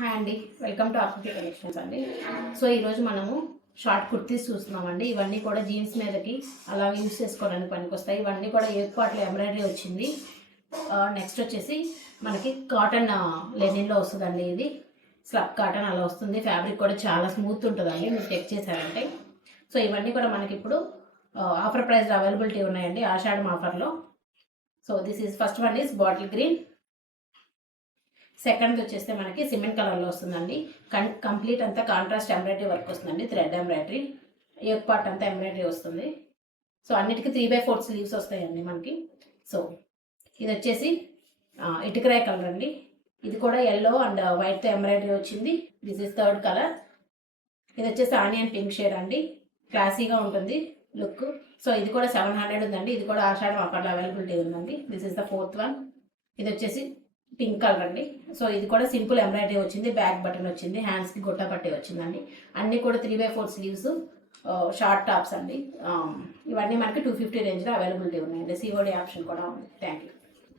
Hi అండి, welcome to RCT collections అండి. So ఈరోజు మనము షార్ట్ కుర్తీస్ చూస్తున్నామండి. ఇవన్నీ కూడా జీన్స్ మీదకి అలా యూజ్ చేసుకోవడానికి పనికొస్తాయి. ఇవన్నీ కూడా ఏర్పాట్లు ఎంబ్రాయిడరీ వచ్చింది. నెక్స్ట్ వచ్చేసి మనకి కాటన్ లెనిన్లో వస్తుందండి. ఇది స్లబ్ కాటన్ అలా వస్తుంది. ఫ్యాబ్రిక్ కూడా చాలా స్మూత్ ఉంటుందండి మీరు చెక్ చేశారంటే. సో ఇవన్నీ కూడా మనకి ఇప్పుడు ఆఫర్ ప్రైస్ అవైలబిలిటీ ఉన్నాయండి ఆషాఢం ఆఫర్లో. So this is first one is bottle green. Second వచ్చేస్తే మనకి సిమెంట్ కలర్లో వస్తుందండి. కంప్లీట్ అంతా కాంట్రాస్ట్ ఎంబ్రాయిడరీ వర్క్ వస్తుందండి. థ్రెడ్ ఎంబ్రాయిడరీ, యోక్ పార్ట్ అంతా ఎంబ్రాయిడరీ వస్తుంది. సో అన్నిటికీ 3/4 స్లీవ్స్ వస్తాయండి మనకి. సో ఇది వచ్చేసి ఇటుకరాయ కలర్ అండి. ఇది కూడా ఎల్లో అండ్ వైట్తో ఎంబ్రాయిడరీ వచ్చింది. This is third colour. ఇది వచ్చేసి ఆనియన్ పింక్ షేడ్ అండి. క్లాసీగా ఉంటుంది లుక్. సో ఇది కూడా 700 ఉందండి. ఇది కూడా ఆషాఢం ఆఫర్లో అవైలబిలిటీ ఉందండి. This is the fourth one. ఇది వచ్చేసి పింక్ కలర్ అండి. సో ఇది కూడా సింపుల్ ఎంబ్రాయిడరీ వచ్చింది. బ్యాక్ బటన్ వచ్చింది. హ్యాండ్స్కి గొట్ట పట్టి వచ్చిందండి. అన్నీ కూడా 3/4 స్లీవ్స్, షార్ట్ టాప్స్ అండి. ఇవన్నీ మనకి 250 రేంజ్లో అవైలబిలిటీ ఉన్నాయండి. సిఓడి ఆప్షన్ కూడా ఉంది. Thank you.